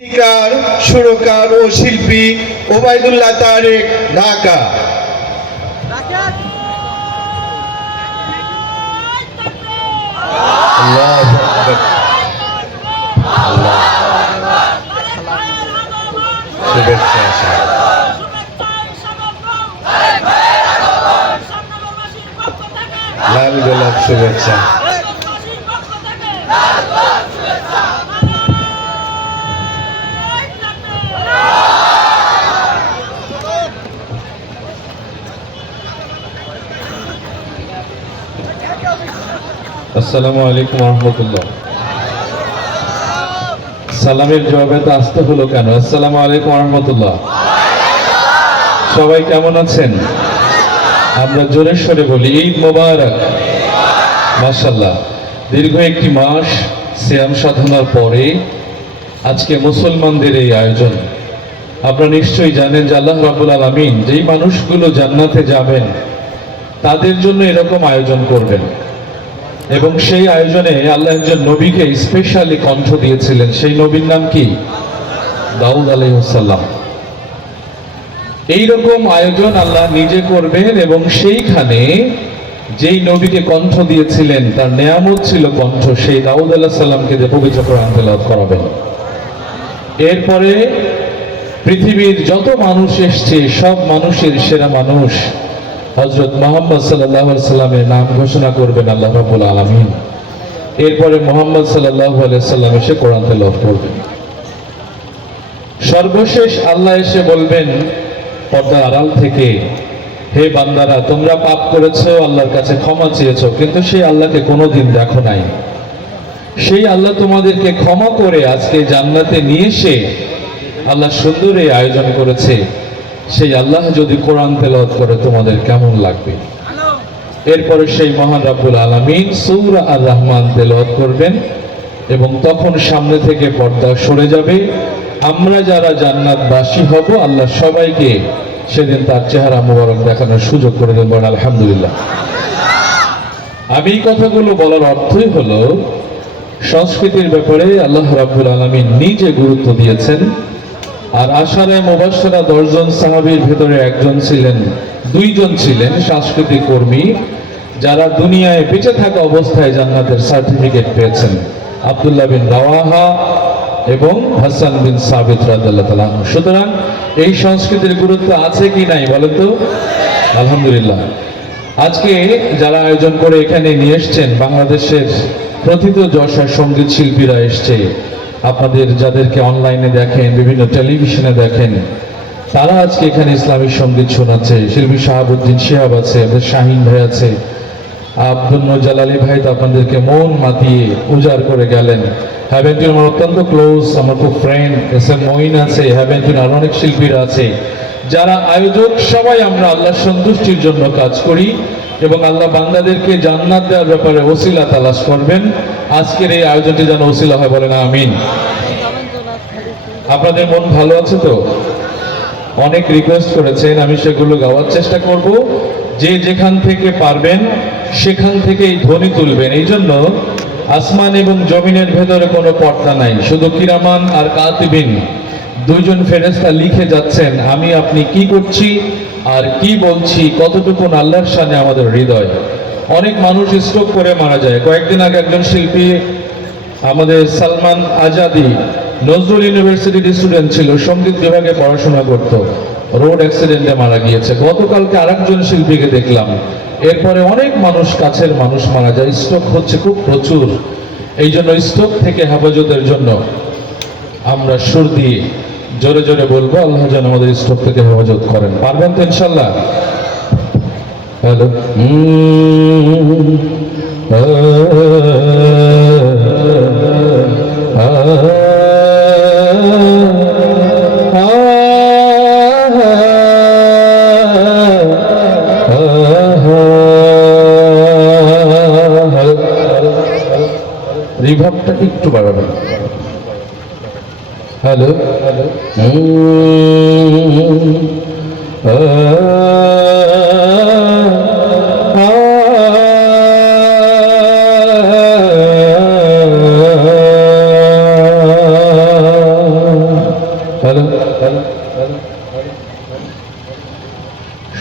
গীতিকার সুরকার ও শিল্পী ওবায়দুল্লাহ তারেক ঢাকা। লাল গোলাপ শুভেচ্ছা আসসালামু আলাইকুম রহমতুল্লাহ। সালামের জবাবে তো আসতে হলো কেন? আসসালামু আলাইকুম রহমতুল্লাহ। সবাই কেমন আছেন? আমরা জোরে সরে বলি, ঈদ মোবারক। মাশাল্লাহ দীর্ঘ একটি মাস শ্যাম সাধনার পরে আজকে মুসলমানদের এই আয়োজন। আপনারা নিশ্চয়ই জানেন যে আল্লাহ রাবুল আলমিন যেই মানুষগুলো জান্নাতে যাবেন, তাদের জন্য এরকম আয়োজন করবেন। এবং সেই আয়োজনে আল্লাহ একজন নবীকে স্পেশালি কণ্ঠ দিয়েছিলেন। সেই নবীর নাম কি? দাউদ আলাইসাল্লাম এইরকম আয়োজন আল্লাহ নিজে করবেন এবং সেইখানে যেই নবীকে কণ্ঠ দিয়েছিলেন, তার নেয়ামত ছিল কণ্ঠ, সেই দাউদ আল্লাহ সাল্লামকে যে পবিত্র কোরআন তেলাওয়াত করাবেন। এরপরে পৃথিবীর যত মানুষ এসছে, সব মানুষের সেরা মানুষ হজরত মোহাম্মদ সাল্লাহ সাল্লামের নাম ঘোষণা করবেন আল্লাহ রাবুল আলমিন। এরপরে মোহাম্মদ সাল্লাহ সাল্লাম এসে কোরআন তেলাওয়াত করবেন সর্বশেষ আল্লাহ এসে বলবেন পর্দা আড়াল থেকে, হে বান্দারা, তোমরা পাপ করেছ, আল্লাহর কাছে ক্ষমা চেয়েছো, কিন্তু সেই আল্লাহকে কোনোদিন দেখো নাই। সেই আল্লাহ তোমাদেরকে ক্ষমা করে আজকে জান্নাতে নিয়ে এসে আল্লাহ সুন্দর এই আয়োজন করেছে। সেই আল্লাহ যদি কোরআন তেলাওয়াত করে, তোমাদের কেমন লাগবে? এরপরে সেই মহান রাব্বুল আলামিন সূরা আর রহমান তেলাওয়াত করবেন এবং তখন সামনে থেকে পর্দা সরে যাবে। আমরা যারা জান্নাতবাসী হব, আল্লাহ সবাইকে সেদিন তার চেহারা মোবারক দেখানোর সুযোগ করে দেন বলেন, আলহামদুলিল্লাহ। আমি কথাগুলো বলার অর্থই হলো, সংস্কৃতির ব্যাপারে আল্লাহ রাব্বুল আলামিন নিজে গুরুত্ব দিয়েছেন। আর আশারে মুবাশশারা দশজন সাহাবীর ভেতরে একজন ছিলেন, দুইজন ছিলেন সাংস্কৃতিক কর্মী, যারা দুনিয়ায় বেঁচে থাকা অবস্থায় জান্নাতের সার্টিফিকেট পেয়েছেন। আব্দুল্লাহ বিন রাওয়াহা এবং হাসান বিন সাবিত তাআলা সুতরাং এই সংস্কৃতির গুরুত্ব আছে কি নাই বলেন তো? আলহামদুলিল্লাহ। আজকে যারা আয়োজন করে এখানে নিয়ে এসছেন, বাংলাদেশের প্রথিত যশা সংগীত শিল্পীরা এসছে। আপনাদের যাদেরকে অনলাইনে দেখেন, বিভিন্ন টেলিভিশনে দেখেন, তারা আজকে এখানে ইসলামিক সংগীত শোনাচ্ছে। শিল্পী শাহাবুদ্দিন শিহাব আছে, আমাদের শাহিন ভাই আছে, আব্দুল জালালি ভাই তো আপনাদেরকে মন মাতিয়ে উজাড় করে গেলেন। হ্যাভেন্টিন আমার অত্যন্ত ক্লোজ আমার খুব ফ্রেন্ড এস এম মঈন আছে হ্যাভেন্টিন আর অনেক শিল্পীরা আছে। যারা আয়োজক, সবাই আমরা আল্লাহ সন্তুষ্টির জন্য কাজ করি এবং আল্লাহ বান্দাদেরকে জান্নাত দেওয়ার ব্যাপারে ওসিলা তালাশ করবেন। আজকের এই আয়োজনটি যেন ওসিলা হয় বলেন আমিন। আপনাদের মন ভালো আছে তো? অনেক রিকোয়েস্ট করেছেন, আমি সেগুলো গাওয়ার চেষ্টা করব। যে যেখান থেকে পারবেন, সেখান থেকেই ধ্বনি তুলবেন। এই জন্য আসমান এবং জমিনের ভেতরে কোনো পর্দা নাই, শুধু কিরামান আর কাতিবিন। দুইজন ফেরেস্তা লিখে যাচ্ছেন, আমি, আপনি কি করছি আর কি বলছি? কতটুকু আল্লাহর সামনে আমাদের হৃদয়? অনেক মানুষ স্ট্রোক করে মারা যায়। কয়েকদিন আগে একজন শিল্পী আমাদের সালমান আজাদি নজরুল ইউনিভার্সিটির স্টুডেন্ট ছিল, সংগীত বিভাগে পড়াশোনা করত, রোড অ্যাক্সিডেন্টে মারা গিয়েছে। গতকালকে আরেকজন শিল্পীকে দেখলাম। এরপরে অনেক মানুষ, কাছের মানুষ মারা যায়। স্ট্রোক হচ্ছে খুব প্রচুর। এই জন্য স্ট্রোক থেকে হেফাজতের জন্য আমরা সুর দিয়ে জোরে জোরে বলব, আল্লাহ যেন আমাদের স্ট্রোক থেকে হেফাজত করেন। পারবেন তো ইনশাল্লাহ হ্যালো? রিভাবটা একটু হ্যালো হ্যালো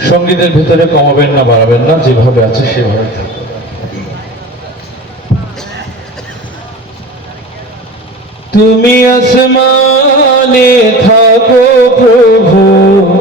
সঙ্গীতের ভিতরে কমাবেন না বাড়াবেন না যেভাবে আছে সেভাবে থাকবে তুমি আসমানে থাকো প্রভু।